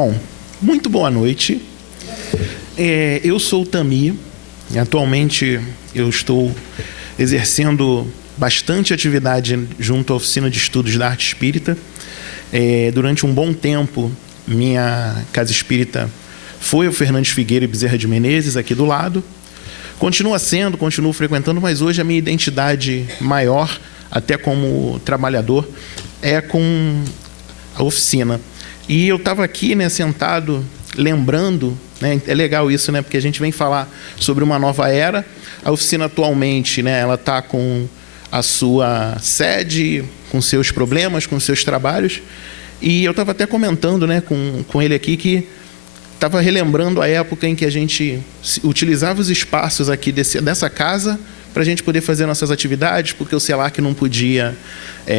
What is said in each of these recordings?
Bom, muito boa noite. Eu sou o Tami. Atualmente eu estou exercendo bastante atividade junto à Oficina de Estudos da Arte Espírita. Durante um bom tempo, minha casa espírita foi o Fernandes Figueira e Bezerra de Menezes, aqui do lado. Continuo frequentando, mas hoje a minha identidade maior, até como trabalhador, é com a oficina. E eu estava aqui, sentado, lembrando, é legal isso, porque a gente vem falar sobre uma nova era. A oficina atualmente, ela está com a sua sede, com seus problemas, com seus trabalhos. E eu estava até comentando, com ele aqui, que estava relembrando a época em que a gente utilizava os espaços aqui dessa casa para a gente poder fazer nossas atividades, porque o CELAC não podia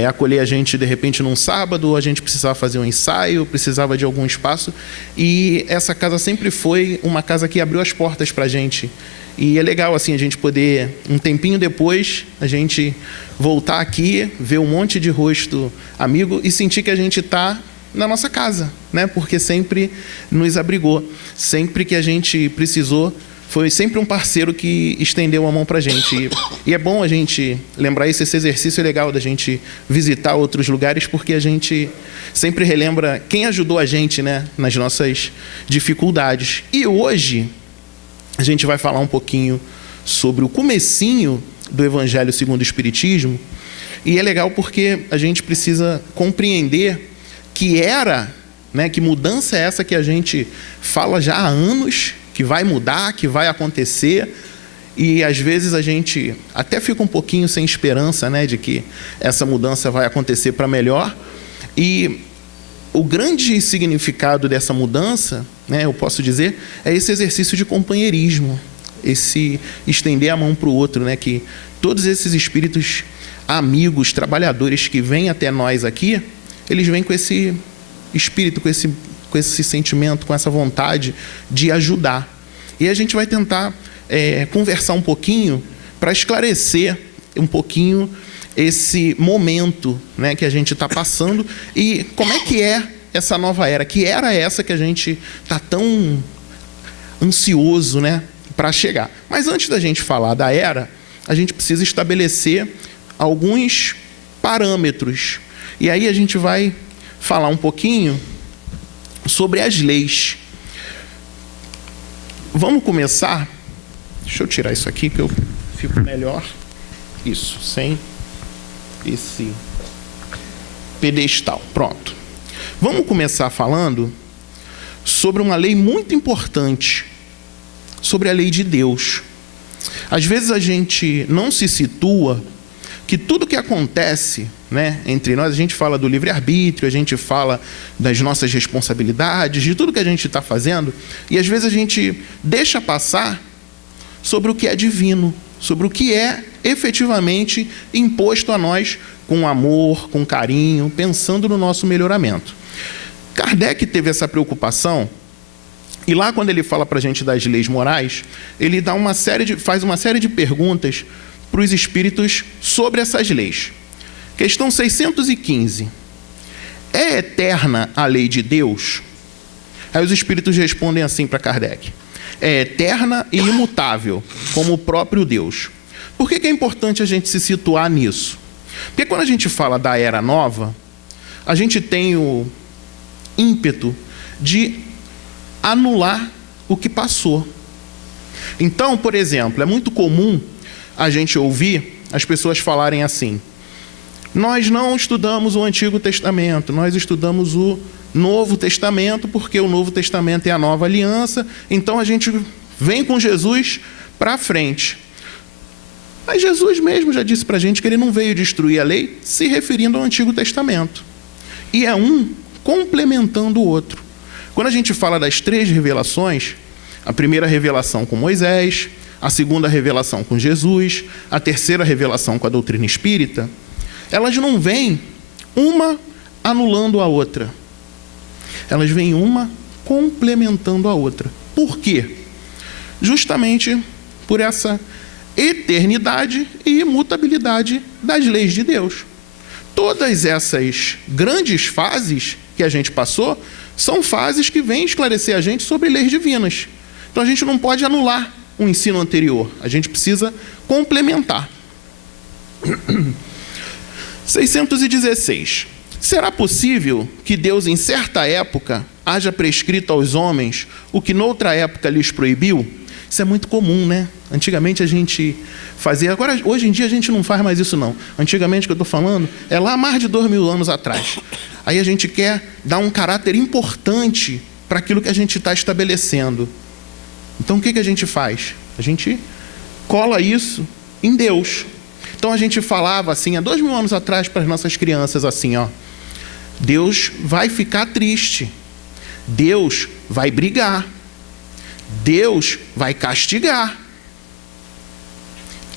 acolher a gente de repente num sábado, a gente precisava fazer um ensaio, precisava de algum espaço, e essa casa sempre foi uma casa que abriu as portas para a gente. E é legal assim a gente poder, um tempinho depois, a gente voltar aqui, ver um monte de rosto amigo e sentir que a gente está na nossa casa, porque sempre nos abrigou, sempre que a gente precisou, foi sempre um parceiro que estendeu a mão para a gente. E é bom a gente lembrar isso, esse exercício é legal da gente visitar outros lugares, porque a gente sempre relembra quem ajudou a gente, nas nossas dificuldades. E hoje a gente vai falar um pouquinho sobre o comecinho do Evangelho segundo o Espiritismo. E é legal porque a gente precisa compreender que mudança é essa que a gente fala já há anos, que vai mudar, que vai acontecer, e às vezes a gente até fica um pouquinho sem esperança, de que essa mudança vai acontecer para melhor. E o grande significado dessa mudança, eu posso dizer, é esse exercício de companheirismo, esse estender a mão para o outro, que todos esses espíritos amigos, trabalhadores que vêm até nós aqui, eles vêm com esse espírito, com esse sentimento, com essa vontade de ajudar. E a gente vai tentar conversar um pouquinho para esclarecer um pouquinho esse momento que a gente está passando e como é que é essa nova era, que era essa que a gente está tão ansioso para chegar. Mas antes da gente falar da era, a gente precisa estabelecer alguns parâmetros. E aí a gente vai falar um pouquinho sobre as leis. Vamos começar. Deixa eu tirar isso aqui que eu fico melhor. Isso, sem esse pedestal. Pronto. Vamos começar falando sobre uma lei muito importante, sobre a lei de Deus. Às vezes a gente não se situa que tudo que acontece entre nós, a gente fala do livre-arbítrio, a gente fala das nossas responsabilidades, de tudo que a gente está fazendo, e às vezes a gente deixa passar sobre o que é divino, sobre o que é efetivamente imposto a nós com amor, com carinho, pensando no nosso melhoramento. Kardec teve essa preocupação, e lá quando ele fala para a gente das leis morais, ele dá faz uma série de perguntas para os espíritos sobre essas leis. Questão 615. É eterna a lei de Deus? Aí os espíritos respondem assim para Kardec: é eterna e imutável, como o próprio Deus. Por que é importante a gente se situar nisso? Porque quando a gente fala da era nova, a gente tem o ímpeto de anular o que passou. Então, por exemplo, é muito comum a gente ouvir as pessoas falarem assim: nós não estudamos o Antigo Testamento, nós estudamos o Novo Testamento, porque o Novo Testamento é a nova aliança, então a gente vem com Jesus para frente. Mas Jesus mesmo já disse para a gente que ele não veio destruir a lei se referindo ao Antigo Testamento. E é um complementando o outro. Quando a gente fala das 3 revelações, a primeira revelação com Moisés, a segunda revelação com Jesus, a terceira revelação com a doutrina espírita, elas não vêm uma anulando a outra. Elas vêm uma complementando a outra. Por quê? Justamente por essa eternidade e imutabilidade das leis de Deus. Todas essas grandes fases que a gente passou são fases que vêm esclarecer a gente sobre leis divinas. Então a gente não pode anular o ensino anterior, a gente precisa complementar. 616. Será possível que Deus, em certa época, haja prescrito aos homens o que noutra época lhes proibiu? Isso é muito comum, né? Antigamente a gente fazia... Agora, hoje em dia, a gente não faz mais isso, não. Antigamente, o que eu estou falando, é lá mais de 2000 anos atrás. Aí a gente quer dar um caráter importante para aquilo que a gente está estabelecendo. Então, o que a gente faz? A gente cola isso em Deus. Então, a gente falava assim, há 2000 anos atrás, para as nossas crianças, assim, ó. Deus vai ficar triste. Deus vai brigar. Deus vai castigar.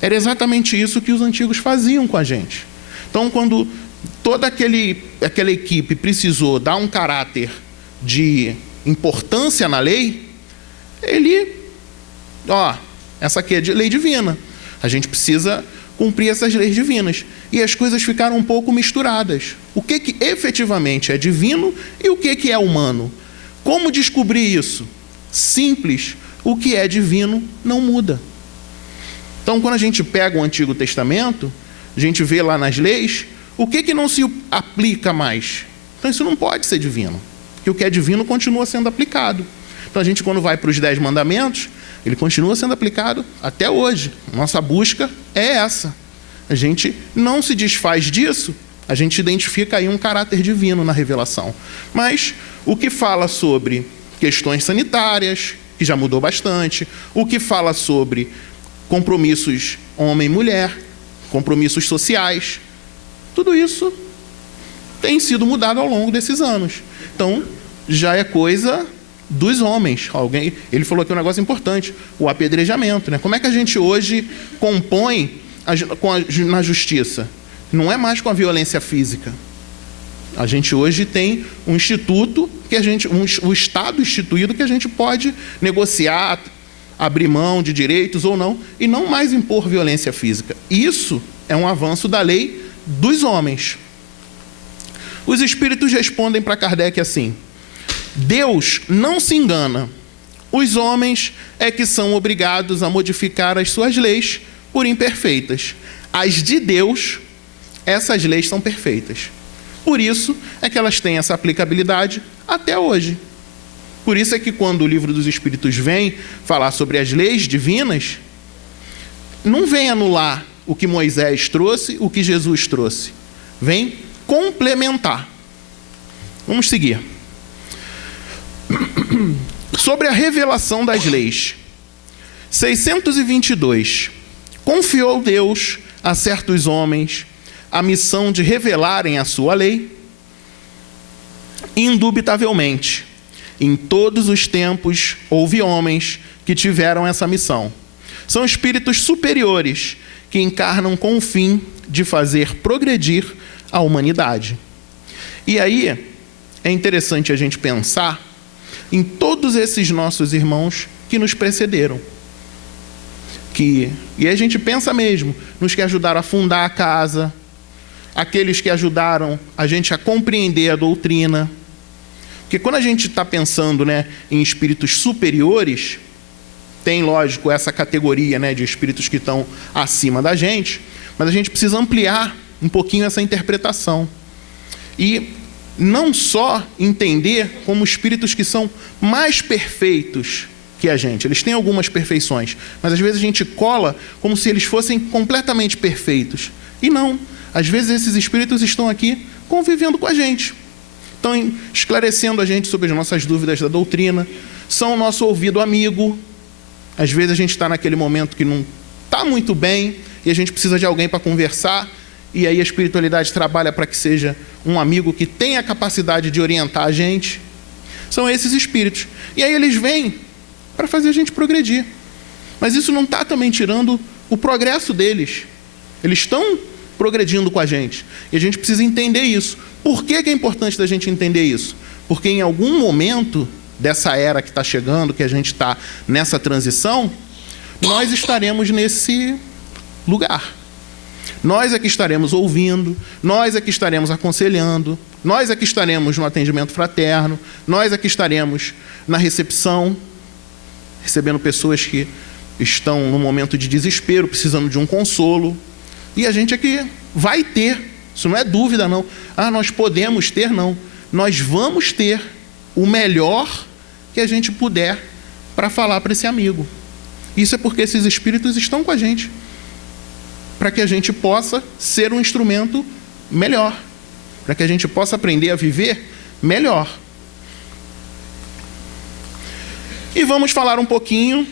Era exatamente isso que os antigos faziam com a gente. Então, quando toda aquela equipe precisou dar um caráter de importância na lei, essa aqui é de lei divina. A gente precisa cumprir essas leis divinas. E as coisas ficaram um pouco misturadas. O que efetivamente é divino e o que é humano? Como descobrir isso? Simples. O que é divino não muda. Então, quando a gente pega o Antigo Testamento, a gente vê lá nas leis, o que não se aplica mais? Então, isso não pode ser divino. Porque o que é divino continua sendo aplicado. Então, a gente, quando vai para os 10 mandamentos, ele continua sendo aplicado até hoje. Nossa busca é essa. A gente não se desfaz disso, a gente identifica aí um caráter divino na revelação. Mas o que fala sobre questões sanitárias, que já mudou bastante, o que fala sobre compromissos homem e mulher, compromissos sociais, tudo isso tem sido mudado ao longo desses anos. Então, já é coisa dos homens. Ele falou aqui um negócio importante, o apedrejamento, né? Como é que a gente hoje compõe na justiça? Não é mais com a violência física. A gente hoje tem um instituto, o Estado instituído, que a gente pode negociar, abrir mão de direitos ou não, e não mais impor violência física. Isso é um avanço da lei dos homens. Os espíritos respondem para Kardec assim: Deus não se engana. Os homens é que são obrigados a modificar as suas leis por imperfeitas. As de Deus, essas leis são perfeitas. Por isso é que elas têm essa aplicabilidade até hoje. Por isso é que quando o Livro dos Espíritos vem falar sobre as leis divinas, não vem anular o que Moisés trouxe, o que Jesus trouxe. Vem complementar. Vamos seguir. Sobre a revelação das leis. 622. Confiou Deus a certos homens a missão de revelarem a sua lei? Indubitavelmente, em todos os tempos houve homens que tiveram essa missão. São espíritos superiores que encarnam com o fim de fazer progredir a humanidade. E aí é interessante a gente pensar em todos esses nossos irmãos que nos precederam. E a gente pensa mesmo nos que ajudaram a fundar a casa, aqueles que ajudaram a gente a compreender a doutrina. Porque quando a gente está pensando, né, em espíritos superiores, tem, lógico, essa categoria, né, de espíritos que estão acima da gente, mas a gente precisa ampliar um pouquinho essa interpretação. E não só entender como espíritos que são mais perfeitos que a gente. Eles têm algumas perfeições, mas às vezes a gente cola como se eles fossem completamente perfeitos. E não. Às vezes esses espíritos estão aqui convivendo com a gente. Estão esclarecendo a gente sobre as nossas dúvidas da doutrina. São o nosso ouvido amigo. Às vezes a gente está naquele momento que não está muito bem e a gente precisa de alguém para conversar. E aí a espiritualidade trabalha para que seja um amigo que tenha a capacidade de orientar a gente. São esses espíritos. E aí eles vêm para fazer a gente progredir. Mas isso não está também tirando o progresso deles. Eles estão progredindo com a gente. E a gente precisa entender isso. Por que é importante da gente entender isso? Porque em algum momento dessa era que está chegando, que a gente está nessa transição, nós estaremos nesse lugar. Nós é que estaremos ouvindo, nós é que estaremos aconselhando, nós é que estaremos no atendimento fraterno, nós é que estaremos na recepção, recebendo pessoas que estão num momento de desespero, precisando de um consolo. E a gente é que vai ter, isso não é dúvida não. Nós podemos ter, não. Nós vamos ter o melhor que a gente puder para falar para esse amigo. Isso é porque esses espíritos estão com a gente, para que a gente possa ser um instrumento melhor, para que a gente possa aprender a viver melhor. E vamos falar um pouquinho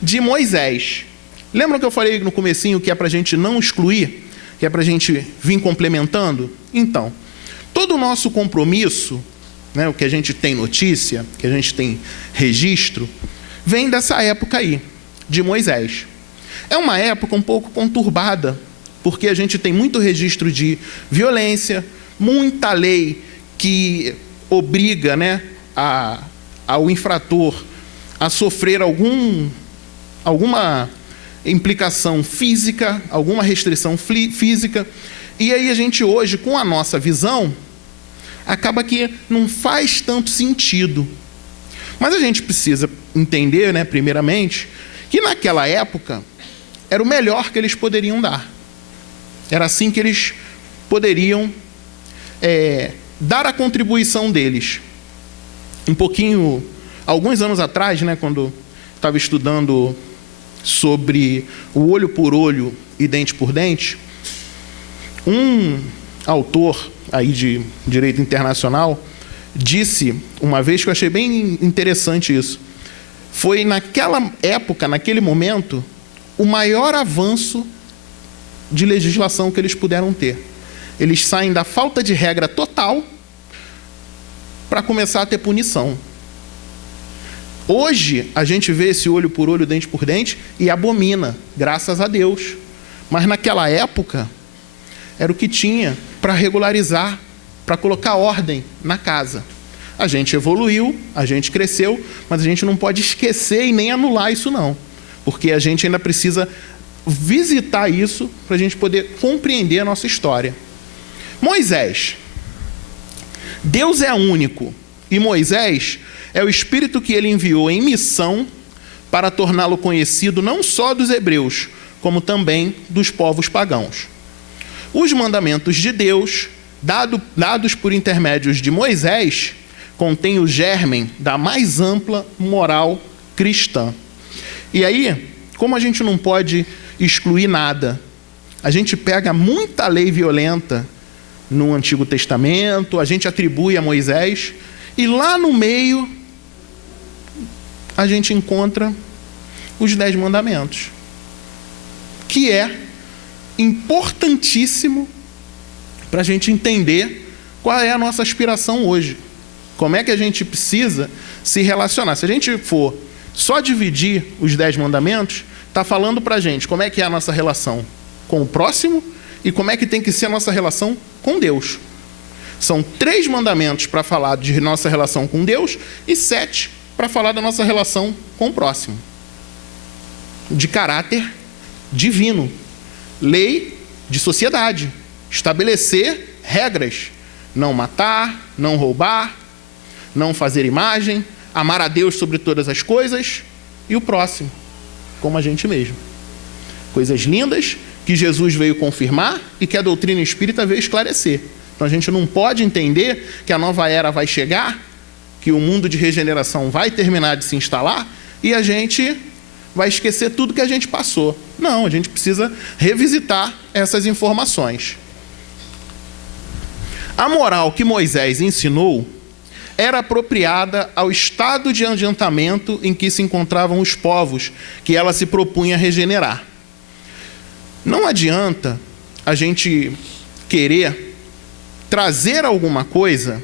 de Moisés. Lembram que eu falei no comecinho que é para a gente não excluir, que é para a gente vir complementando? Então, todo o nosso compromisso, né, o que a gente tem notícia, que a gente tem registro, vem dessa época aí, de Moisés. É uma época um pouco conturbada, porque a gente tem muito registro de violência, muita lei que obriga, né, ao infrator a sofrer alguma implicação física, alguma restrição física. E aí a gente hoje, com a nossa visão, acaba que não faz tanto sentido. Mas a gente precisa entender, né, primeiramente, que naquela época era o melhor que eles poderiam dar. Era assim que eles poderiam dar a contribuição deles. Alguns anos atrás, né, quando estava estudando sobre o olho por olho e dente por dente, um autor aí de direito internacional disse uma vez, que eu achei bem interessante isso, foi naquela época, naquele momento, o maior avanço de legislação que eles puderam ter. Eles saem da falta de regra total para começar a ter punição. Hoje, a gente vê esse olho por olho, dente por dente, e abomina, graças a Deus. Mas naquela época, era o que tinha para regularizar, para colocar ordem na casa. A gente evoluiu, a gente cresceu, mas a gente não pode esquecer e nem anular isso não. Porque a gente ainda precisa visitar isso para a gente poder compreender a nossa história. Moisés. Deus é único e Moisés é o Espírito que ele enviou em missão para torná-lo conhecido não só dos hebreus, como também dos povos pagãos. Os mandamentos de Deus, dados por intermédios de Moisés, contêm o germen da mais ampla moral cristã. E aí, como a gente não pode excluir nada, a gente pega muita lei violenta no Antigo Testamento, a gente atribui a Moisés, e lá no meio a gente encontra os 10 mandamentos, que é importantíssimo para a gente entender qual é a nossa aspiração hoje. Como é que a gente precisa se relacionar? Se a gente for só dividir os 10 mandamentos, está falando para a gente como é que é a nossa relação com o próximo e como é que tem que ser a nossa relação com Deus. São 3 mandamentos para falar de nossa relação com Deus e 7 para falar da nossa relação com o próximo. De caráter divino. Lei de sociedade. Estabelecer regras. Não matar, não roubar, não fazer imagem, amar a Deus sobre todas as coisas e o próximo, como a gente mesmo. Coisas lindas que Jesus veio confirmar e que a doutrina espírita veio esclarecer. Então a gente não pode entender que a nova era vai chegar, que o mundo de regeneração vai terminar de se instalar e a gente vai esquecer tudo que a gente passou. Não, a gente precisa revisitar essas informações. A moral que Moisés ensinou era apropriada ao estado de adiantamento em que se encontravam os povos que ela se propunha regenerar. Não adianta a gente querer trazer alguma coisa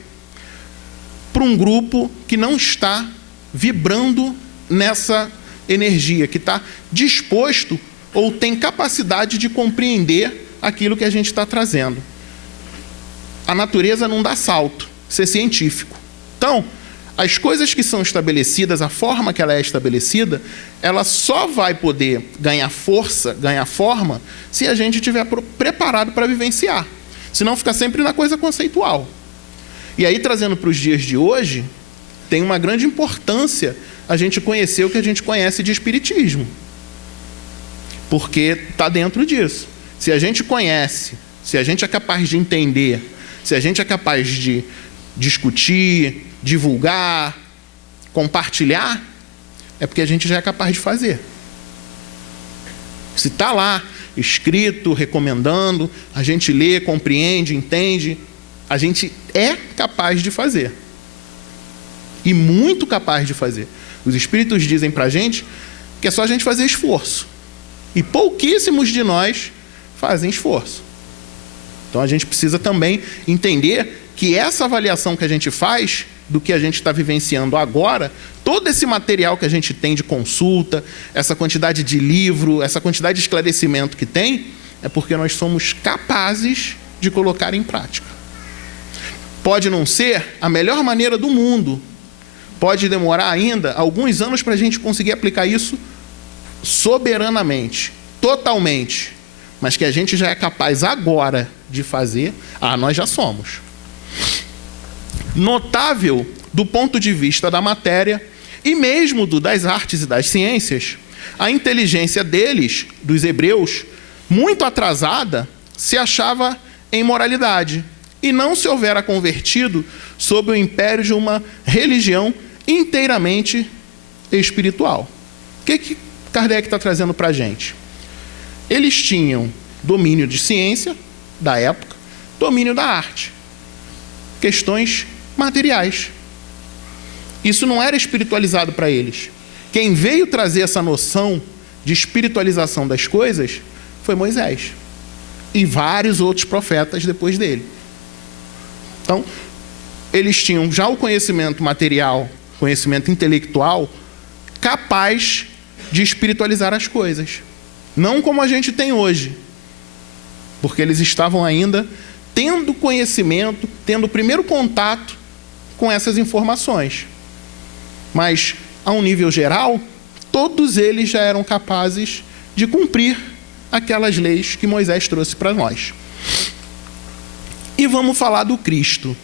para um grupo que não está vibrando nessa energia, que está disposto ou tem capacidade de compreender aquilo que a gente está trazendo. A natureza não dá salto, isso é científico. Então, as coisas que são estabelecidas, a forma que ela é estabelecida, ela só vai poder ganhar força, ganhar forma, se a gente estiver preparado para vivenciar. Senão fica sempre na coisa conceitual. E aí, trazendo para os dias de hoje, tem uma grande importância a gente conhecer o que a gente conhece de espiritismo. Porque está dentro disso. Se a gente conhece, se a gente é capaz de entender, se a gente é capaz de discutir, divulgar, compartilhar, é porque a gente já é capaz de fazer. Se está lá, escrito, recomendando, a gente lê, compreende, entende, a gente é capaz de fazer. E muito capaz de fazer. Os espíritos dizem para a gente que é só a gente fazer esforço. E pouquíssimos de nós fazem esforço. Então a gente precisa também entender que essa avaliação que a gente faz do que a gente está vivenciando agora, todo esse material que a gente tem de consulta, essa quantidade de livro, essa quantidade de esclarecimento que tem, é porque nós somos capazes de colocar em prática. Pode não ser a melhor maneira do mundo, pode demorar ainda alguns anos para a gente conseguir aplicar isso soberanamente, totalmente, mas que a gente já é capaz agora de fazer, nós já somos. Notável do ponto de vista da matéria e mesmo das artes e das ciências, a inteligência deles, dos hebreus, muito atrasada, se achava em moralidade e não se houvera convertido sob o império de uma religião inteiramente espiritual. O que Kardec está trazendo para a gente? Eles tinham domínio de ciência da época, domínio da arte, questões materiais. Isso não era espiritualizado para eles. Quem veio trazer essa noção de espiritualização das coisas foi Moisés e vários outros profetas depois dele. Então, eles tinham já o conhecimento material, conhecimento intelectual, capaz de espiritualizar as coisas. Não como a gente tem hoje, porque eles estavam ainda tendo conhecimento, tendo o primeiro contato com essas informações. Mas, a um nível geral, todos eles já eram capazes de cumprir aquelas leis que Moisés trouxe para nós. E vamos falar do Cristo.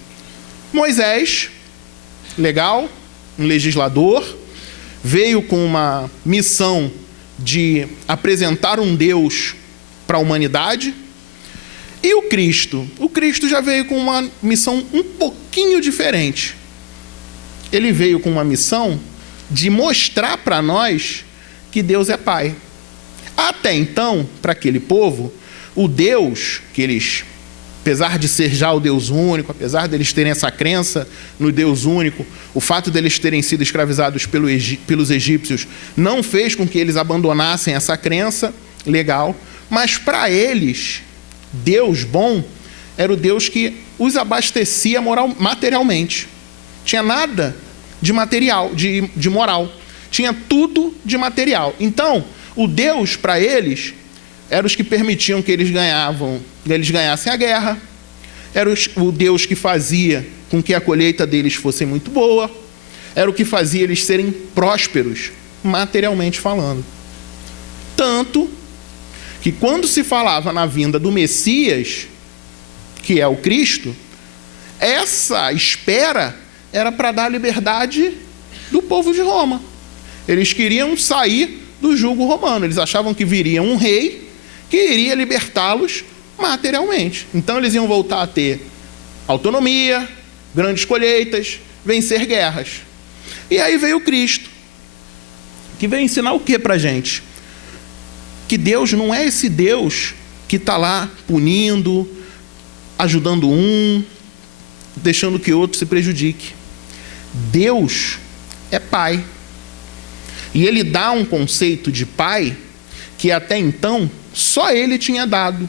Moisés, legal, um legislador, veio com uma missão de apresentar um Deus para a humanidade. E o Cristo já veio com uma missão um pouquinho diferente. Ele veio com uma missão de mostrar para nós que Deus é Pai. Até então, para aquele povo, o Deus que eles, apesar de ser já o Deus único, apesar deles terem essa crença no Deus único, o fato deles terem sido escravizados pelos egípcios não fez com que eles abandonassem essa crença, legal, mas para eles, Deus bom era o Deus que os abastecia materialmente. Tinha nada de material, de moral. Tinha tudo de material. Então, o Deus para eles era os que permitiam que eles ganhassem a guerra. Era o Deus que fazia com que a colheita deles fosse muito boa. Era o que fazia eles serem prósperos, materialmente falando. Tanto que quando se falava na vinda do Messias, que é o Cristo, essa espera era para dar liberdade do povo de Roma. Eles queriam sair do jugo romano. Eles achavam que viria um rei que iria libertá-los materialmente. Então eles iam voltar a ter autonomia, grandes colheitas, vencer guerras. E aí veio o Cristo, que veio ensinar o que para a gente? Que Deus não é esse Deus que está lá punindo, ajudando um, deixando que outro se prejudique. Deus é Pai. E Ele dá um conceito de Pai que até então só Ele tinha dado.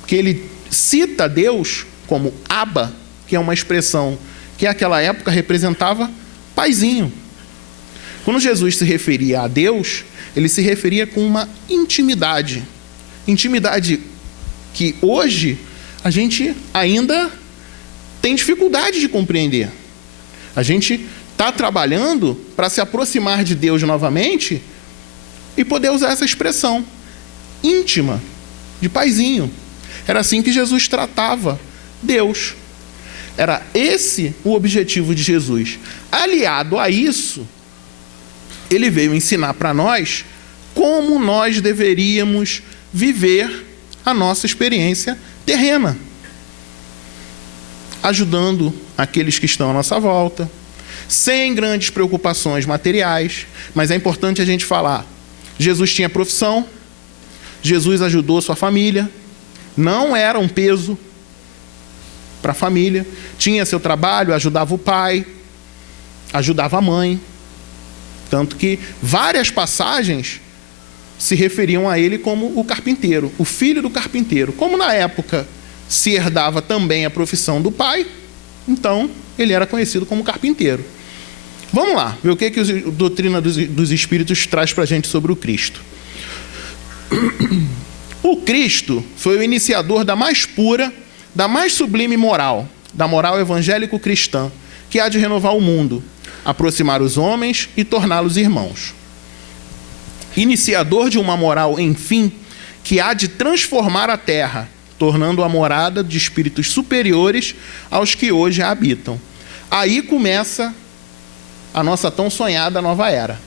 Porque Ele cita Deus como Abba, que é uma expressão que naquela época representava paizinho. Quando Jesus se referia a Deus, Ele se referia com uma intimidade. Intimidade que hoje a gente ainda tem dificuldade de compreender. A gente está trabalhando para se aproximar de Deus novamente e poder usar essa expressão íntima, de paizinho. Era assim que Jesus tratava Deus. Era esse o objetivo de Jesus. Aliado a isso, ele veio ensinar para nós como nós deveríamos viver a nossa experiência terrena, ajudando aqueles que estão à nossa volta, sem grandes preocupações materiais. Mas é importante a gente falar, Jesus tinha profissão, Jesus ajudou sua família, não era um peso para a família, tinha seu trabalho, ajudava o pai, ajudava a mãe, tanto que várias passagens se referiam a ele como o carpinteiro, o filho do carpinteiro. Como na época se herdava também a profissão do pai, então ele era conhecido como carpinteiro. Vamos lá, ver o que a doutrina dos Espíritos traz para a gente sobre o Cristo. O Cristo foi o iniciador da mais pura, da mais sublime moral, da moral evangélico-cristã, que há de renovar o mundo, aproximar os homens e torná-los irmãos. Iniciador de uma moral, enfim, que há de transformar a terra, tornando-a morada de espíritos superiores aos que hoje a habitam. Aí começa a nossa tão sonhada nova era.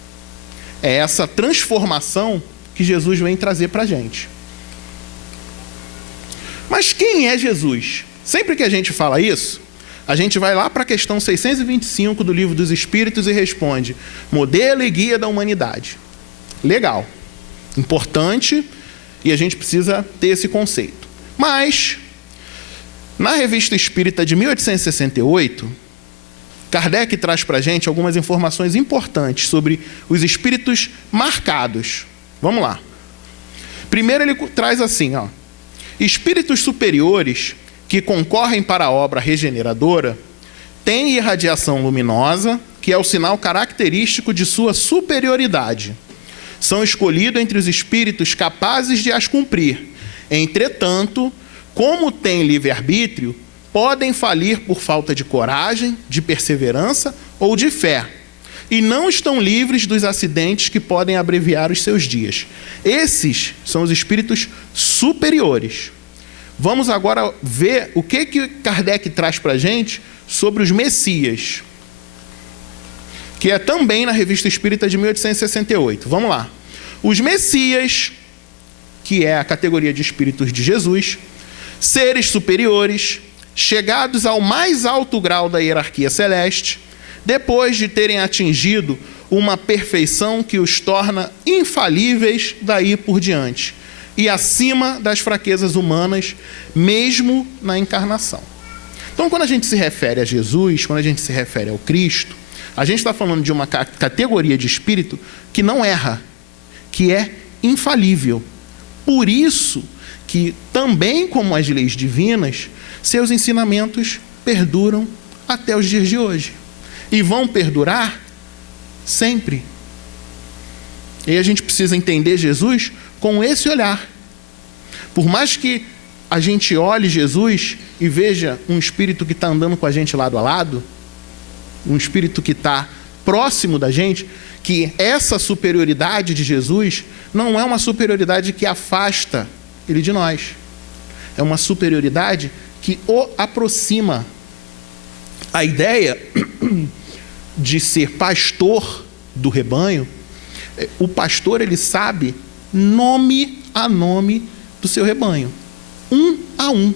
É essa transformação que Jesus vem trazer para a gente. Mas quem é Jesus? Sempre que a gente fala isso, a gente vai lá para a questão 625 do Livro dos Espíritos e responde: modelo e guia da humanidade. Legal, importante, e a gente precisa ter esse conceito. Mas, na Revista Espírita de 1868, Kardec traz para a gente algumas informações importantes sobre os espíritos marcados. Vamos lá. Primeiro ele traz assim, ó: espíritos superiores que concorrem para a obra regeneradora têm irradiação luminosa, que é o sinal característico de sua superioridade. São escolhidos entre os espíritos capazes de as cumprir. Entretanto, como têm livre-arbítrio, podem falir por falta de coragem, de perseverança ou de fé, e não estão livres dos acidentes que podem abreviar os seus dias. Esses são os espíritos superiores. Vamos agora ver o que Kardec traz para a gente sobre os Messias, que é também na Revista Espírita de 1868. Vamos lá. Os Messias, que é a categoria de espíritos de Jesus, seres superiores, chegados ao mais alto grau da hierarquia celeste, depois de terem atingido uma perfeição que os torna infalíveis daí por diante, e acima das fraquezas humanas, mesmo na encarnação. Então, quando a gente se refere a Jesus, quando a gente se refere ao Cristo, a gente está falando de uma categoria de espírito que não erra, que é infalível. Por isso que, também como as leis divinas, seus ensinamentos perduram até os dias de hoje. E vão perdurar sempre. E a gente precisa entender Jesus com esse olhar. Por mais que a gente olhe Jesus e veja um espírito que está andando com a gente lado a lado, um espírito que está próximo da gente, que essa superioridade de Jesus não é uma superioridade que afasta ele de nós. É uma superioridade que o aproxima. A ideia de ser pastor do rebanho, o pastor ele sabe nome a nome do seu rebanho, um a um.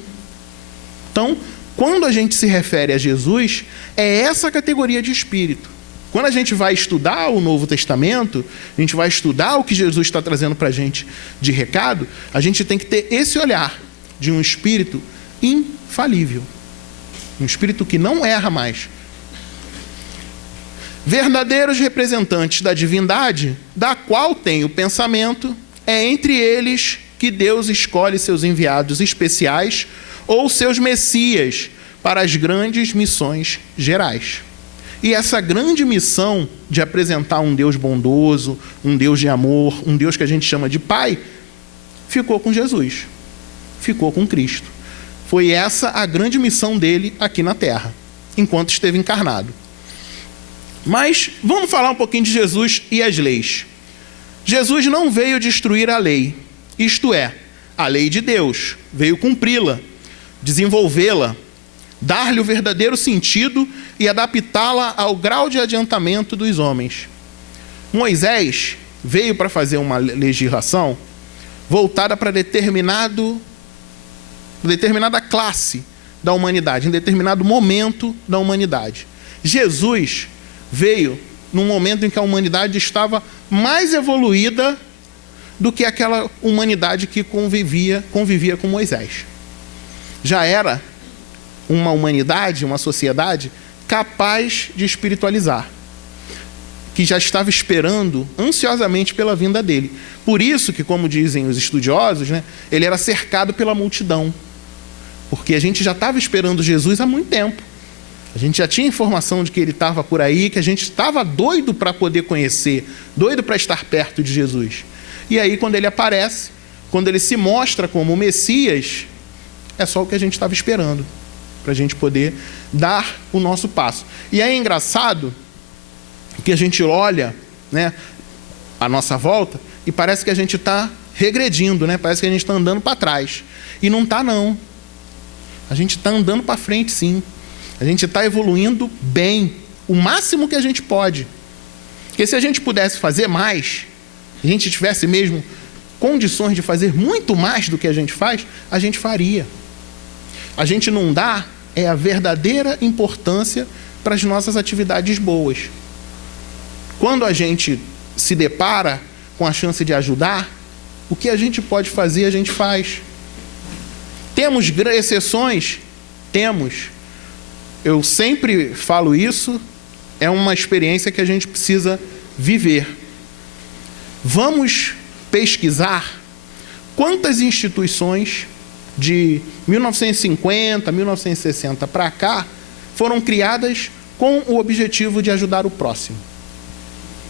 Então, quando a gente se refere a Jesus, é essa categoria de espírito. Quando a gente vai estudar o Novo Testamento, a gente vai estudar o que Jesus está trazendo para a gente de recado, a gente tem que ter esse olhar de um espírito infalível, um espírito que não erra mais. Verdadeiros representantes da divindade, da qual tem o pensamento, é entre eles que Deus escolhe seus enviados especiais ou seus messias para as grandes missões gerais. E essa grande missão de apresentar um Deus bondoso, um Deus de amor, um Deus que a gente chama de Pai, ficou com Jesus, ficou com Cristo. Foi essa a grande missão dele aqui na Terra, enquanto esteve encarnado. Mas vamos falar um pouquinho de Jesus e as leis. Jesus não veio destruir a lei, isto é, a lei de Deus. Veio cumpri-la, desenvolvê-la, dar-lhe o verdadeiro sentido e adaptá-la ao grau de adiantamento dos homens. Moisés veio para fazer uma legislação voltada para determinada classe da humanidade, em determinado momento da humanidade. Jesus veio num momento em que a humanidade estava mais evoluída do que aquela humanidade que convivia com Moisés. Já era uma humanidade, uma sociedade capaz de espiritualizar, que já estava esperando ansiosamente pela vinda dele. Por isso que, como dizem os estudiosos, ele era cercado pela multidão, porque a gente já estava esperando Jesus há muito tempo. A gente já tinha informação de que ele estava por aí, que a gente estava doido para poder conhecer, doido para estar perto de Jesus. E aí, quando ele aparece, quando ele se mostra como o Messias, é só o que a gente estava esperando, para a gente poder dar o nosso passo. E é engraçado que a gente olha, à nossa volta, e parece que a gente está regredindo, parece que a gente está andando para trás. E não está, não. A gente está andando para frente, sim. A gente está evoluindo bem, o máximo que a gente pode. Porque se a gente pudesse fazer mais, se a gente tivesse mesmo condições de fazer muito mais do que a gente faz, a gente faria. A gente não dá a verdadeira importância para as nossas atividades boas. Quando a gente se depara com a chance de ajudar, o que a gente pode fazer, a gente faz. Temos exceções? Temos. Eu sempre falo isso, é uma experiência que a gente precisa viver. Vamos pesquisar quantas instituições de 1950, 1960 para cá foram criadas com o objetivo de ajudar o próximo.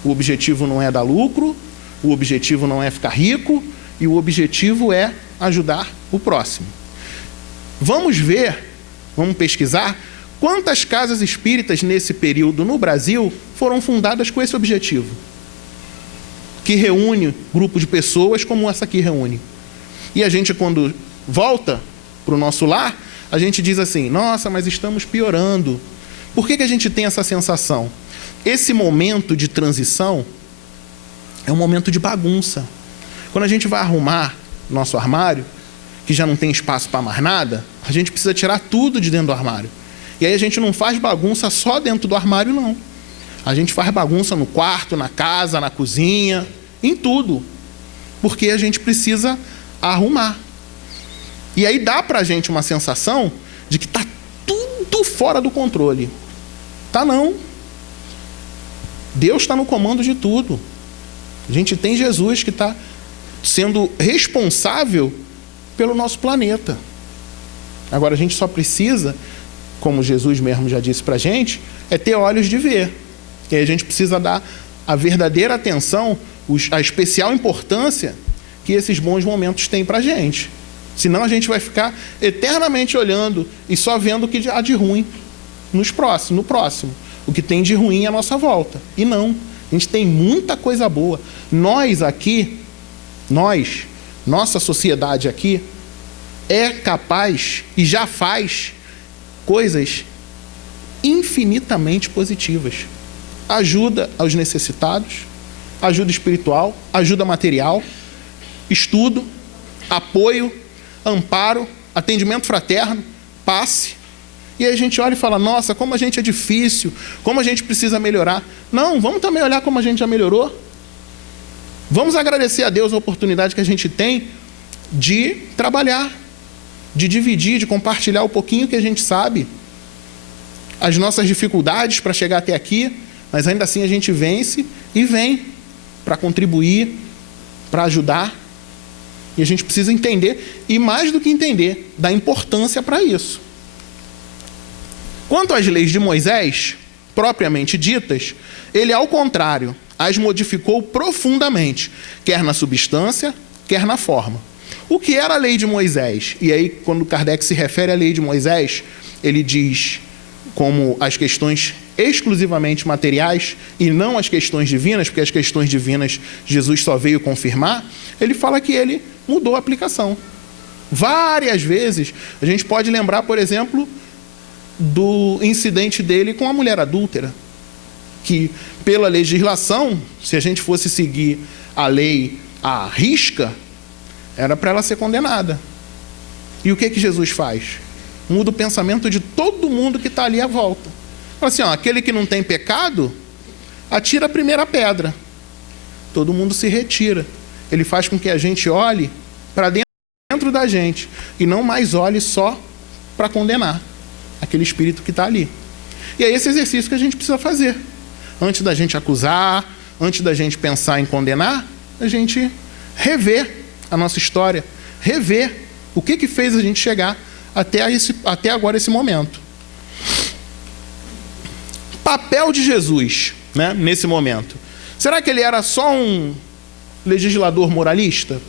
O objetivo não é dar lucro, o objetivo não é ficar rico, e o objetivo é ajudar o próximo. Vamos ver, vamos pesquisar quantas casas espíritas nesse período no Brasil foram fundadas com esse objetivo, que reúne grupo de pessoas como essa aqui reúne. E a gente, quando volta para o nosso lar, a gente diz assim: nossa, mas estamos piorando. Por que a gente tem essa sensação? Esse momento de transição é um momento de bagunça. Quando a gente vai arrumar nosso armário, que já não tem espaço para mais nada, a gente precisa tirar tudo de dentro do armário. E aí a gente não faz bagunça só dentro do armário, não. A gente faz bagunça no quarto, na casa, na cozinha, em tudo. Porque a gente precisa arrumar. E aí dá pra gente uma sensação de que está tudo fora do controle. Tá não. Deus está no comando de tudo. A gente tem Jesus que está sendo responsável pelo nosso planeta. Agora a gente só precisa, como Jesus mesmo já disse pra gente, é ter olhos de ver. E aí a gente precisa dar a verdadeira atenção, a especial importância que esses bons momentos têm pra gente. Senão a gente vai ficar eternamente olhando e só vendo o que há de ruim no próximo. O que tem de ruim é à nossa volta. E não. A gente tem muita coisa boa. Nós aqui, nossa sociedade aqui, é capaz e já faz coisas infinitamente positivas. Ajuda aos necessitados, ajuda espiritual, ajuda material, estudo, apoio, amparo, atendimento fraterno, passe. E aí a gente olha e fala: nossa, como a gente é difícil, como a gente precisa melhorar. Não, vamos também olhar como a gente já melhorou. Vamos agradecer a Deus a oportunidade que a gente tem de trabalhar, de dividir, de compartilhar o pouquinho que a gente sabe, as nossas dificuldades para chegar até aqui, mas ainda assim a gente vence e vem para contribuir, para ajudar. E a gente precisa entender, e mais do que entender, dar importância para isso. Quanto às leis de Moisés, propriamente ditas, ele, ao contrário, as modificou profundamente, quer na substância, quer na forma. O que era a lei de Moisés? E aí, quando Kardec se refere à lei de Moisés, ele diz como as questões exclusivamente materiais e não as questões divinas, porque as questões divinas Jesus só veio confirmar, ele fala que ele mudou a aplicação. Várias vezes, a gente pode lembrar, por exemplo, do incidente dele com a mulher adúltera, que pela legislação, se a gente fosse seguir a lei à risca, era para ela ser condenada. E o que Jesus faz? Muda o pensamento de todo mundo que está ali à volta. Fala assim, ó, aquele que não tem pecado, atira a primeira pedra. Todo mundo se retira. Ele faz com que a gente olhe para dentro da gente e não mais olhe só para condenar aquele espírito que está ali. E é esse exercício que a gente precisa fazer. Antes da gente acusar, antes da gente pensar em condenar, a gente rever a nossa história, rever o que fez a gente chegar até agora esse momento. Papel de Jesus, né, nesse momento. Será que ele era só um legislador moralista?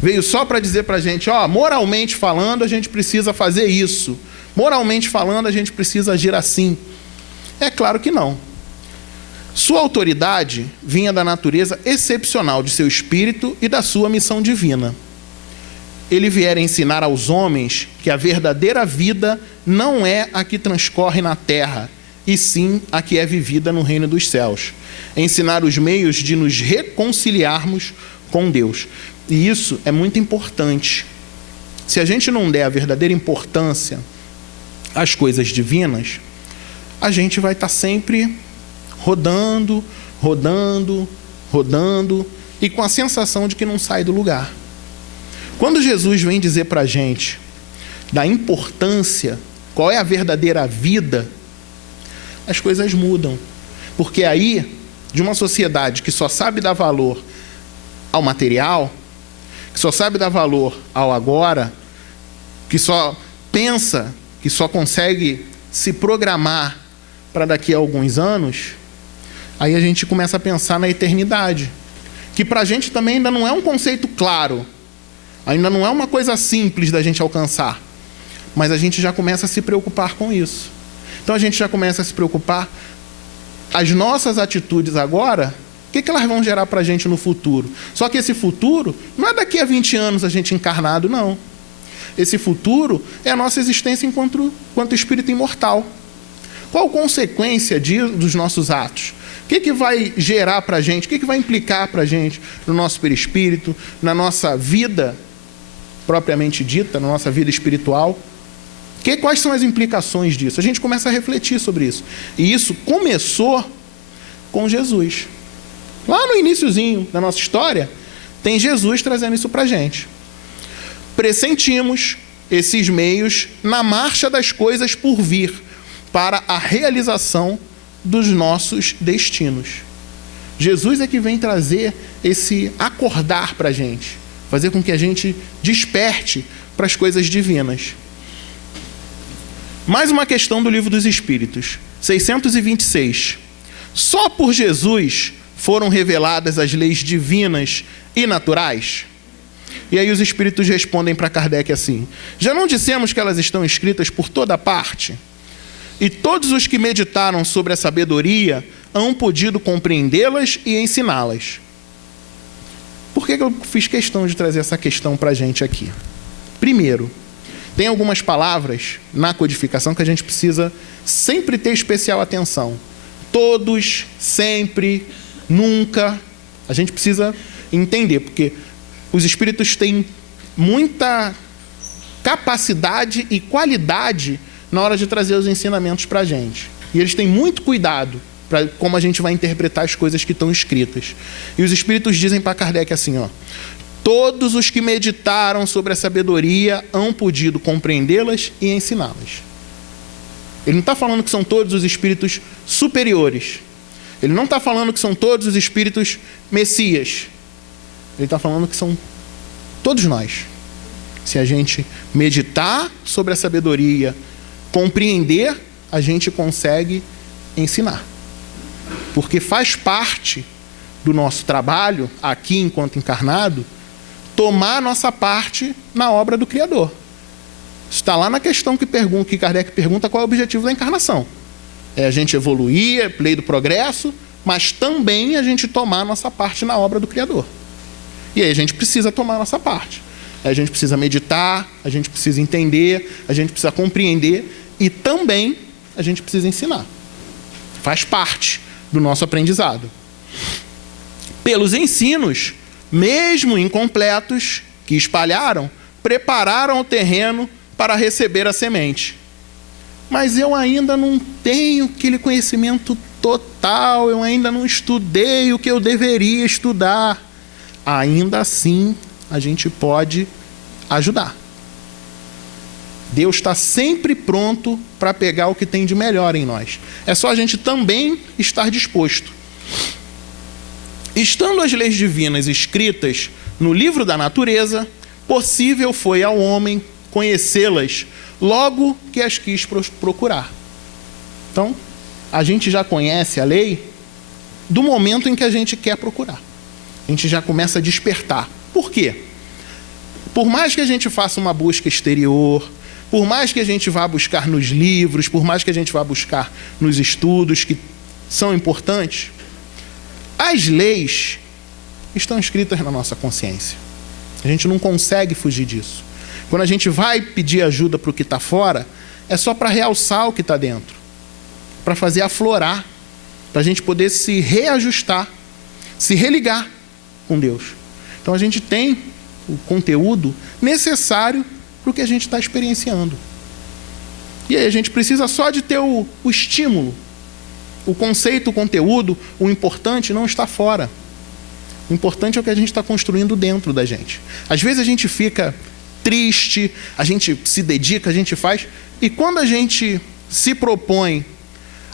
Veio só para dizer para a gente, ó, moralmente falando, a gente precisa fazer isso. Moralmente falando, a gente precisa agir assim. É claro que não. Sua autoridade vinha da natureza excepcional de seu espírito e da sua missão divina. Ele viera ensinar aos homens que a verdadeira vida não é a que transcorre na terra, e sim a que é vivida no reino dos céus. Ensinar os meios de nos reconciliarmos com Deus. E isso é muito importante. Se a gente não der a verdadeira importância às coisas divinas, a gente vai estar sempre rodando, e com a sensação de que não sai do lugar. Quando Jesus vem dizer para a gente da importância, qual é a verdadeira vida, as coisas mudam. Porque aí, de uma sociedade que só sabe dar valor ao material, que só sabe dar valor ao agora, que só pensa, que só consegue se programar para daqui a alguns anos, aí a gente começa a pensar na eternidade, que para a gente também ainda não é um conceito claro, ainda não é uma coisa simples da gente alcançar, mas a gente já começa a se preocupar com isso. Então a gente já começa a se preocupar, as nossas atitudes agora, o que elas vão gerar para a gente no futuro? Só que esse futuro não é daqui a 20 anos a gente encarnado, não. Esse futuro é a nossa existência enquanto espírito imortal. Qual a consequência dos nossos atos? O que vai gerar para a gente? O que vai implicar para a gente no nosso perispírito, na nossa vida propriamente dita, na nossa vida espiritual? Quais são as implicações disso? A gente começa a refletir sobre isso. E isso começou com Jesus. Lá no iniciozinho da nossa história, tem Jesus trazendo isso para a gente. Pressentimos esses meios na marcha das coisas por vir, para a realização dos nossos destinos. Jesus é que vem trazer esse acordar para a gente, fazer com que a gente desperte para as coisas divinas. Mais uma questão do Livro dos Espíritos, 626. Só por Jesus foram reveladas as leis divinas e naturais? E aí os Espíritos respondem para Kardec assim: já não dissemos que elas estão escritas por toda parte? E todos os que meditaram sobre a sabedoria hão podido compreendê-las e ensiná-las. Por que eu fiz questão de trazer essa questão para a gente aqui? Primeiro, tem algumas palavras na codificação que a gente precisa sempre ter especial atenção. Todos, sempre, nunca. A gente precisa entender, porque os espíritos têm muita capacidade e qualidade na hora de trazer os ensinamentos para a gente. E eles têm muito cuidado para como a gente vai interpretar as coisas que estão escritas. E os espíritos dizem para Kardec assim, ó: todos os que meditaram sobre a sabedoria hão podido compreendê-las e ensiná-las. Ele não está falando que são todos os espíritos superiores. Ele não está falando que são todos os espíritos messias. Ele está falando que são todos nós. Se a gente meditar sobre a sabedoria, compreender, a gente consegue ensinar. Porque faz parte do nosso trabalho, aqui enquanto encarnado, tomar a nossa parte na obra do Criador. Isso está lá na questão que Kardec pergunta qual é o objetivo da encarnação. é a gente evoluir, é lei do progresso, mas também a gente tomar a nossa parte na obra do Criador. E aí a gente precisa tomar a nossa parte. A gente precisa meditar, a gente precisa entender, a gente precisa compreender e também a gente precisa ensinar. Faz parte do nosso aprendizado. Pelos ensinos, mesmo incompletos, que espalharam, prepararam o terreno para receber a semente. Mas eu ainda não tenho aquele conhecimento total, eu ainda não estudei o que eu deveria estudar. Ainda assim, a gente pode ajudar. Deus está sempre pronto para pegar o que tem de melhor em nós. É só a gente também estar disposto. Estando as leis divinas escritas no livro da natureza, possível foi ao homem conhecê-las logo que as quis procurar. Então, a gente já conhece a lei do momento em que a gente quer procurar. A gente já começa a despertar. Por quê? Por mais que a gente faça uma busca exterior, por mais que a gente vá buscar nos livros, por mais que a gente vá buscar nos estudos que são importantes, as leis estão escritas na nossa consciência. A gente não consegue fugir disso. Quando a gente vai pedir ajuda para o que está fora, é só para realçar o que está dentro, para fazer aflorar, para a gente poder se reajustar, se religar com Deus. Então a gente tem o conteúdo necessário para o que a gente está experienciando. E aí a gente precisa só de ter o estímulo. O conceito, o conteúdo, o importante não está fora. O importante é o que a gente está construindo dentro da gente. Às vezes a gente fica triste, a gente se dedica, a gente faz, e quando a gente se propõe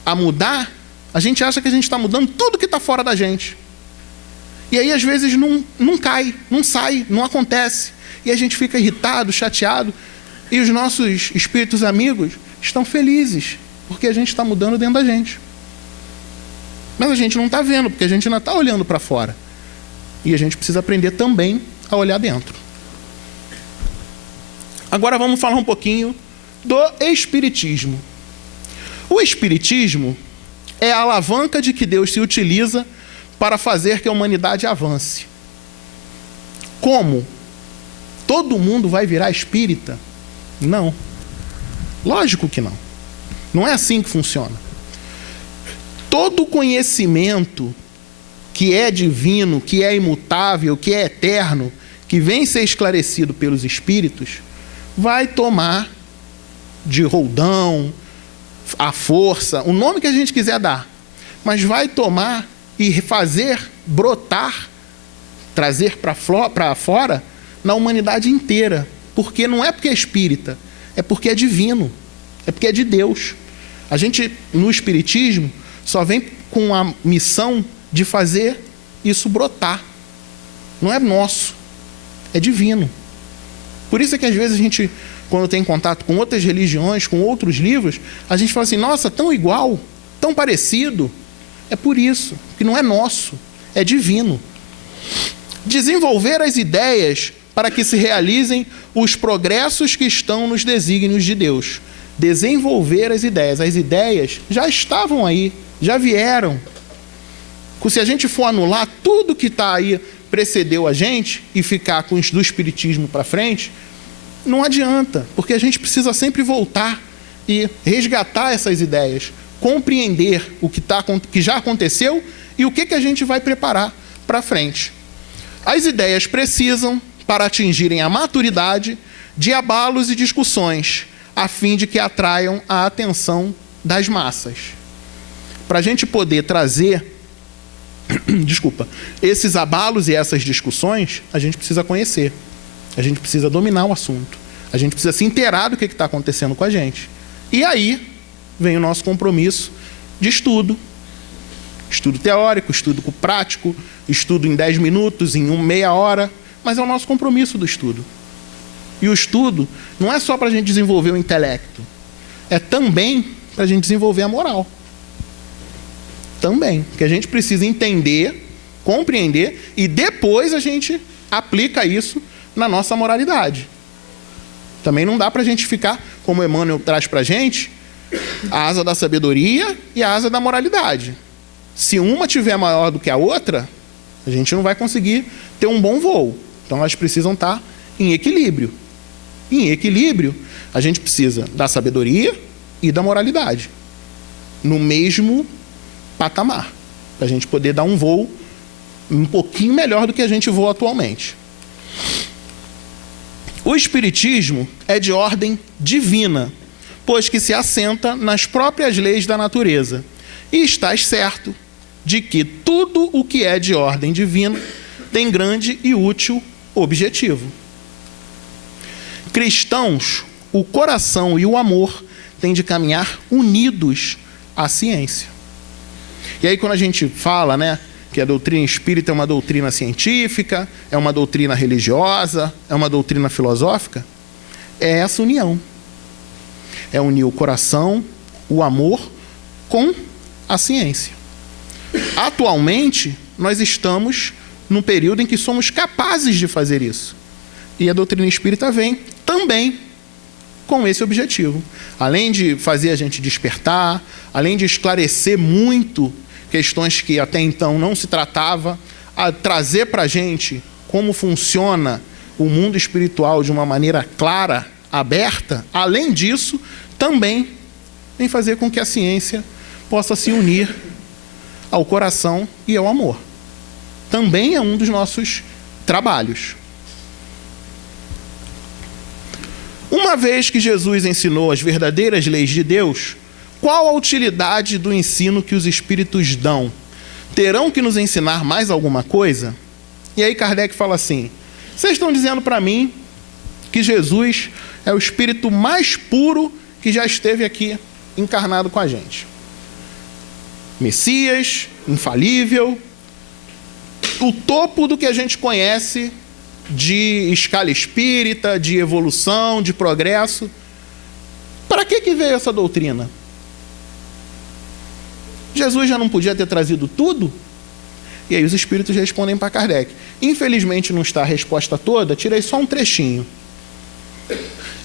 a mudar, a gente acha que a gente está mudando tudo que está fora da gente. E aí às vezes não cai, não sai, não acontece. E a gente fica irritado, chateado, e os nossos espíritos amigos estão felizes, porque a gente está mudando dentro da gente. Mas a gente não está vendo, porque a gente ainda está olhando para fora. E a gente precisa aprender também a olhar dentro. Agora vamos falar um pouquinho do Espiritismo. O Espiritismo é a alavanca de que Deus se utiliza para fazer que a humanidade avance. Como? Todo mundo vai virar espírita? Não. Lógico que não. Não é assim que funciona. Todo conhecimento que é divino, que é imutável, que é eterno, que vem ser esclarecido pelos espíritos, vai tomar de roldão, a força, o nome que a gente quiser dar, mas vai tomar e fazer brotar, trazer para fora na humanidade inteira. Porque não é porque é espírita, é porque é divino, é porque é de Deus. A gente, no Espiritismo, só vem com a missão de fazer isso brotar. Não é nosso, é divino. Por isso é que às vezes a gente, quando tem contato com outras religiões, com outros livros, a gente fala assim, nossa, tão igual, tão parecido. É por isso, que não é nosso, é divino. Desenvolver as ideias para que se realizem os progressos que estão nos desígnios de Deus. Desenvolver as ideias já estavam aí, já vieram. Se a gente for anular tudo que está aí, precedeu a gente, e ficar com os do Espiritismo para frente, não adianta, porque a gente precisa sempre voltar e resgatar essas ideias, compreender o que já aconteceu e o que a gente vai preparar para frente. As ideias precisam, para atingirem a maturidade, de abalos e discussões, a fim de que atraiam a atenção das massas. Para a gente poder trazer esses abalos e essas discussões, a gente precisa conhecer, a gente precisa dominar o assunto, a gente precisa se inteirar do que está acontecendo com a gente. E aí vem o nosso compromisso de estudo teórico, estudo prático, estudo em 10 minutos, em meia hora, mas é o nosso compromisso do estudo. E o estudo não é só para a gente desenvolver o intelecto, é também para a gente desenvolver a moral. Também, que a gente precisa entender, compreender, e depois a gente aplica isso na nossa moralidade. Também não dá para a gente ficar, como Emmanuel traz para a gente, A asa da sabedoria e a asa da moralidade. Se uma tiver maior do que a outra, a gente não vai conseguir ter um bom voo. Então elas precisam estar em equilíbrio. Em equilíbrio, a gente precisa da sabedoria e da moralidade no mesmo patamar, para a gente poder dar um voo um pouquinho melhor do que a gente voa atualmente. O espiritismo é de ordem divina, pois que se assenta nas próprias leis da natureza. E estás certo de que tudo o que é de ordem divina tem grande e útil objetivo. Cristãos, o coração e o amor têm de caminhar unidos à ciência. E aí quando a gente fala, né, que a doutrina espírita é uma doutrina científica, é uma doutrina religiosa, é uma doutrina filosófica, é essa união. É unir o coração, o amor com a ciência. Atualmente, nós estamos num período em que somos capazes de fazer isso. E a doutrina espírita vem também com esse objetivo. Além de fazer a gente despertar, além de esclarecer muito questões que até então não se tratava, a trazer para a gente como funciona o mundo espiritual de uma maneira clara, aberta, além disso, também vem fazer com que a ciência possa se unir ao coração e ao amor. Também é um dos nossos trabalhos. Uma vez que Jesus ensinou as verdadeiras leis de Deus, qual a utilidade do ensino que os espíritos dão? Terão que nos ensinar mais alguma coisa? E aí Kardec fala assim: vocês estão dizendo para mim que Jesus é o espírito mais puro que já esteve aqui encarnado com a gente. Messias, infalível, o topo do que a gente conhece de escala espírita, de evolução, de progresso. Para que veio essa doutrina? Jesus já não podia ter trazido tudo? E aí os espíritos respondem para Kardec. Infelizmente não está a resposta toda, tirei só um trechinho.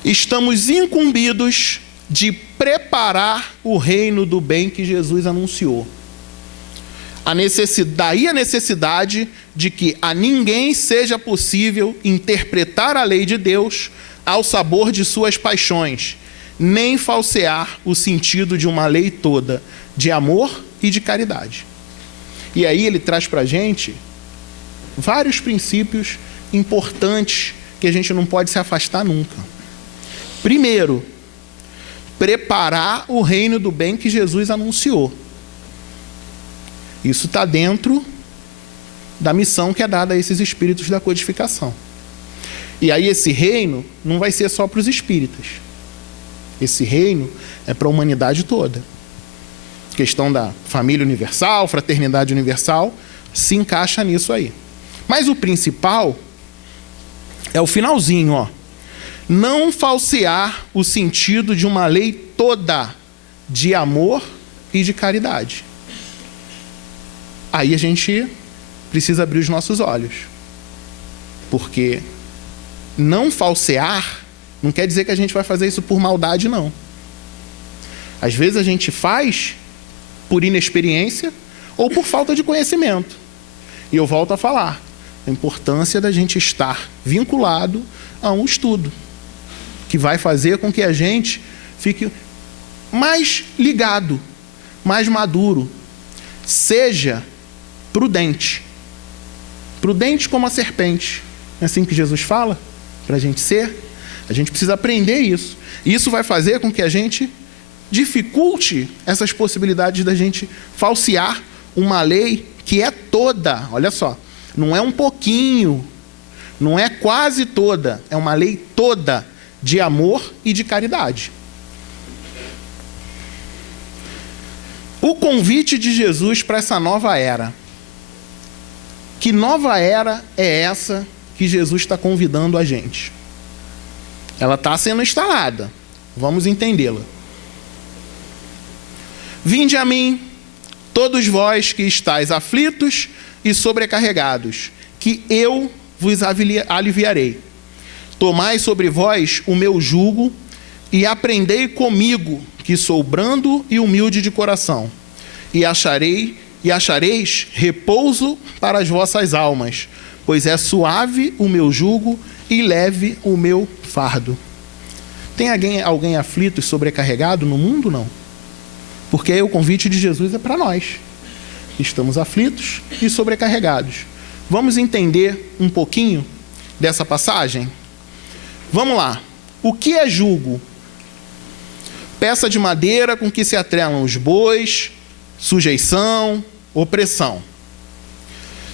Estamos incumbidos de preparar o reino do bem que Jesus anunciou. Daí a necessidade de que a ninguém seja possível interpretar a lei de Deus ao sabor de suas paixões, nem falsear o sentido de uma lei toda, de amor e de caridade. E aí ele traz para a gente vários princípios importantes que a gente não pode se afastar nunca. Primeiro, preparar o reino do bem que Jesus anunciou. Isso está dentro da missão que é dada a esses espíritos da codificação. E aí esse reino não vai ser só para os espíritas. Esse reino é para a humanidade toda. A questão da família universal, fraternidade universal, se encaixa nisso aí. Mas o principal é o finalzinho, ó. Não falsear o sentido de uma lei toda de amor e de caridade. Aí a gente precisa abrir os nossos olhos. Porque não falsear não quer dizer que a gente vai fazer isso por maldade, não. Às vezes a gente faz por inexperiência ou por falta de conhecimento. E eu volto a falar, a importância da gente estar vinculado a um estudo, que vai fazer com que a gente fique mais ligado, mais maduro. Seja prudente. Prudente como a serpente. Não é assim que Jesus fala? Para a gente ser? A gente precisa aprender isso. E isso vai fazer com que a gente dificulte essas possibilidades da gente falsear uma lei que é toda. Olha só, não é um pouquinho, não é quase toda, é uma lei toda de amor e de caridade. O convite de Jesus para essa nova era. Que nova era é essa que Jesus está convidando a gente? Ela está sendo instalada. Vamos entendê-la. Vinde a mim, todos vós que estáis aflitos e sobrecarregados, que eu vos aliviarei. Tomai sobre vós o meu jugo e aprendei comigo, que sou brando e humilde de coração, e achareis repouso para as vossas almas, pois é suave o meu jugo e leve o meu fardo. Tem alguém aflito e sobrecarregado no mundo? Não. Porque aí o convite de Jesus é para nós. Estamos aflitos e sobrecarregados. Vamos entender um pouquinho dessa passagem? Vamos lá. O que é jugo? Peça de madeira com que se atrelam os bois, sujeição, opressão.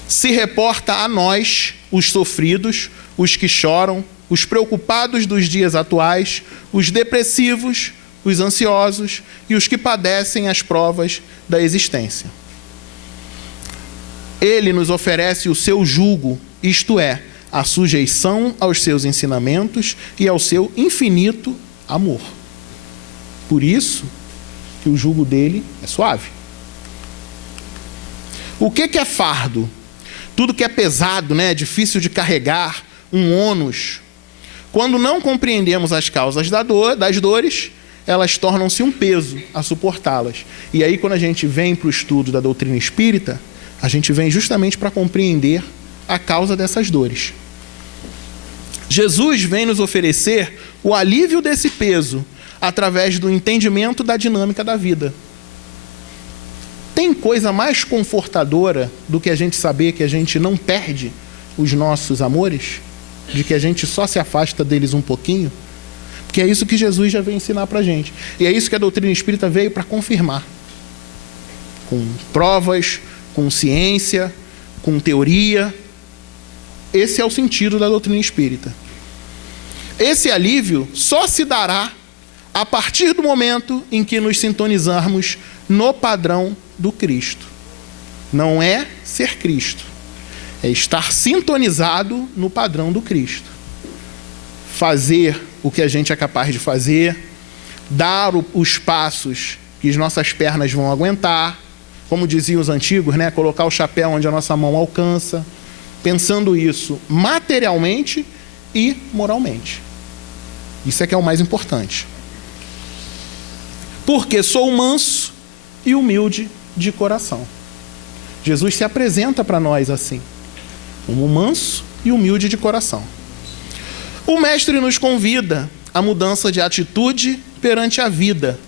Se reporta a nós, os sofridos, os que choram, os preocupados dos dias atuais, os depressivos, os ansiosos e os que padecem as provas da existência. Ele nos oferece o seu jugo, isto é, a sujeição aos seus ensinamentos e ao seu infinito amor. Por isso que o jugo dele é suave. O que é fardo? Tudo que é pesado, né? Difícil de carregar, um ônus. Quando não compreendemos as causas das dores, elas tornam-se um peso a suportá-las. E aí, quando a gente vem para o estudo da doutrina espírita, a gente vem justamente para compreender a causa dessas dores. Jesus vem nos oferecer o alívio desse peso através do entendimento da dinâmica da vida. Tem coisa mais confortadora do que a gente saber que a gente não perde os nossos amores? De que a gente só se afasta deles um pouquinho? Porque é isso que Jesus já veio ensinar para a gente. E é isso que a doutrina espírita veio para confirmar. Com provas, com ciência, com teoria. Esse é o sentido da doutrina espírita. Esse alívio só se dará a partir do momento em que nos sintonizarmos no padrão do Cristo. Não é ser Cristo, é estar sintonizado no padrão do Cristo. Fazer o que a gente é capaz de fazer, dar os passos que as nossas pernas vão aguentar, como diziam os antigos, né? Colocar o chapéu onde a nossa mão alcança, pensando isso materialmente e moralmente. Isso é que é o mais importante. Porque sou manso e humilde de coração. Jesus se apresenta para nós assim, como manso e humilde de coração. O Mestre nos convida à mudança de atitude perante a vida,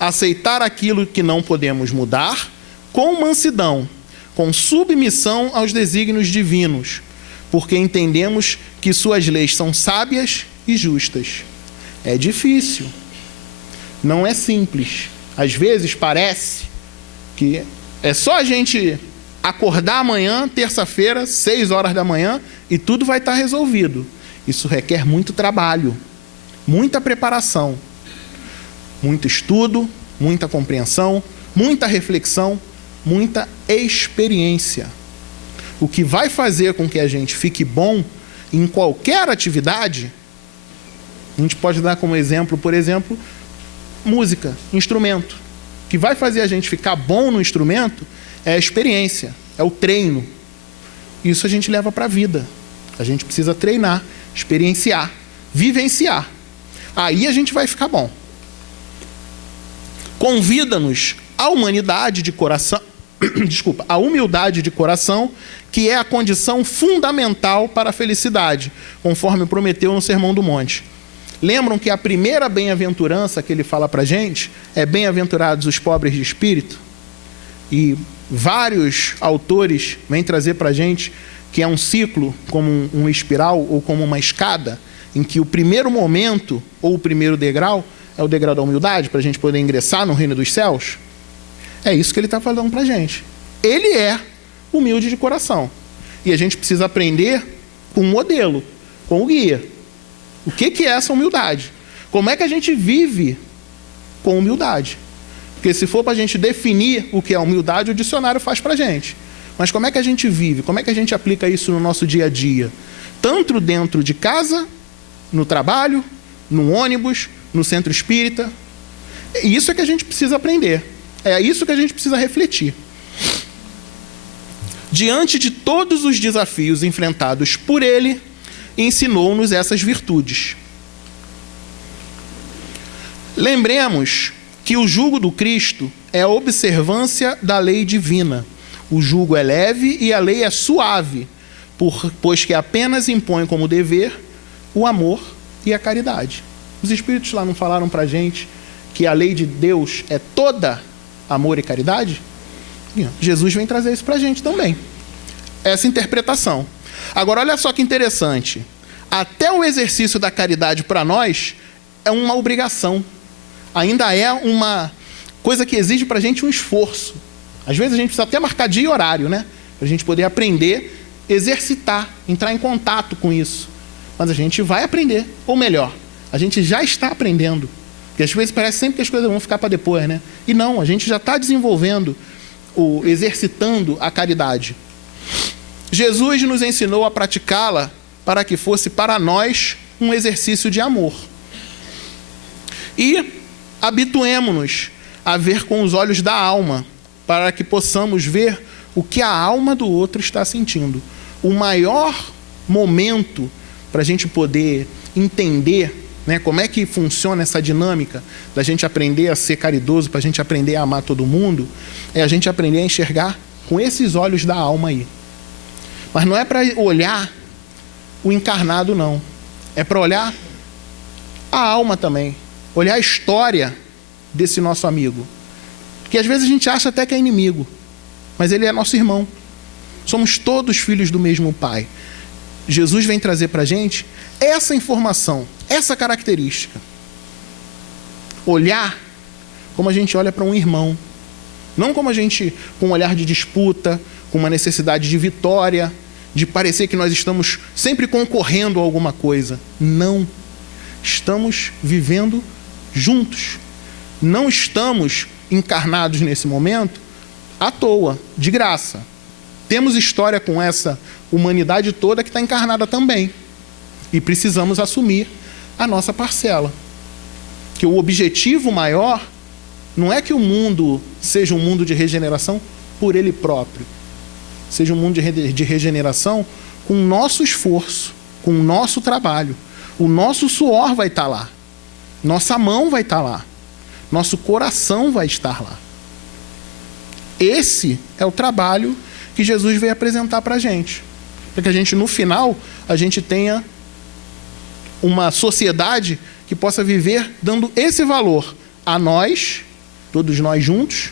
a aceitar aquilo que não podemos mudar, com mansidão, com submissão aos desígnios divinos, porque entendemos que suas leis são sábias e justas. É difícil. Não é simples. Às vezes parece que é só a gente acordar amanhã, terça-feira, 6 horas da manhã, e tudo vai estar resolvido. Isso requer muito trabalho, muita preparação, muito estudo, muita compreensão, muita reflexão, muita experiência. O que vai fazer com que a gente fique bom em qualquer atividade, a gente pode dar como exemplo, por exemplo, música, instrumento. O que vai fazer a gente ficar bom no instrumento é a experiência, é o treino. Isso a gente leva para a vida. A gente precisa treinar, experienciar, vivenciar. Aí a gente vai ficar bom. Convida-nos a humanidade de coração, a humildade de coração, que é a condição fundamental para a felicidade, conforme prometeu no Sermão do Monte. Lembram que a primeira bem-aventurança que ele fala para a gente é bem-aventurados os pobres de espírito? E vários autores vêm trazer para a gente que é um ciclo, como um espiral ou como uma escada, em que o primeiro momento ou o primeiro degrau é o degrau da humildade, para a gente poder ingressar no reino dos céus. É isso que ele está falando para a gente. Ele é humilde de coração. E a gente precisa aprender com um modelo, com o guia. O que é essa humildade? Como é que a gente vive com humildade? Porque se for para a gente definir o que é humildade, o dicionário faz para a gente. Mas como é que a gente vive? Como é que a gente aplica isso no nosso dia a dia? Tanto dentro de casa, no trabalho, no ônibus, no centro espírita. Isso é que a gente precisa aprender. É isso que a gente precisa refletir. Diante de todos os desafios enfrentados por ele, ensinou-nos essas virtudes. Lembremos que o jugo do Cristo é a observância da lei divina. O jugo é leve e a lei é suave, pois que apenas impõe como dever o amor e a caridade. Os Espíritos lá não falaram para a gente que a lei de Deus é toda amor e caridade? Jesus vem trazer isso para a gente também. Essa interpretação. Agora, olha só que interessante. Até o exercício da caridade para nós é uma obrigação. Ainda é uma coisa que exige para a gente um esforço. Às vezes a gente precisa até marcar dia e horário, né? Para a gente poder aprender, exercitar, entrar em contato com isso. Mas a gente vai aprender. Ou melhor, a gente já está aprendendo. Porque às vezes parece sempre que as coisas vão ficar para depois, né? E não, a gente já está desenvolvendo, exercitando a caridade. Jesus nos ensinou a praticá-la para que fosse para nós um exercício de amor. E habituemo-nos a ver com os olhos da alma, para que possamos ver o que a alma do outro está sentindo. O maior momento para a gente poder entender, né, como é que funciona essa dinâmica da gente aprender a ser caridoso, para a gente aprender a amar todo mundo, é a gente aprender a enxergar com esses olhos da alma aí. Mas não é para olhar o encarnado, não. É para olhar a alma também. Olhar a história desse nosso amigo. Que às vezes a gente acha até que é inimigo, mas ele é nosso irmão. Somos todos filhos do mesmo Pai. Jesus vem trazer para a gente essa informação, essa característica. Olhar como a gente olha para um irmão. Não como a gente, com um olhar de disputa, com uma necessidade de vitória, de parecer que nós estamos sempre concorrendo a alguma coisa. Não. Estamos vivendo juntos. Não estamos encarnados nesse momento à toa, de graça. Temos história com essa humanidade toda que está encarnada também. E precisamos assumir a nossa parcela. Que o objetivo maior não é que o mundo seja um mundo de regeneração por ele próprio. Seja um mundo de regeneração com o nosso esforço, com o nosso trabalho. O nosso suor vai estar lá. Nossa mão vai estar lá. Nosso coração vai estar lá. Esse é o trabalho que Jesus veio apresentar para a gente. Para que a gente, no final, a gente tenha uma sociedade que possa viver dando esse valor a nós, todos nós juntos,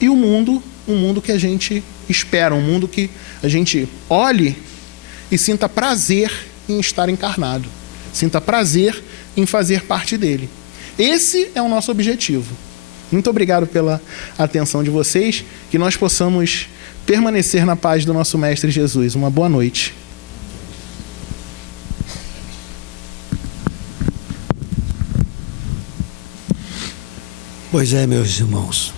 e o mundo, um mundo que a gente espera, um mundo que a gente olhe e sinta prazer em estar encarnado. Sinta prazer em fazer parte dele. Esse é o nosso objetivo. Muito obrigado pela atenção de vocês, que nós possamos permanecer na paz do nosso Mestre Jesus. Uma boa noite. Pois é, meus irmãos.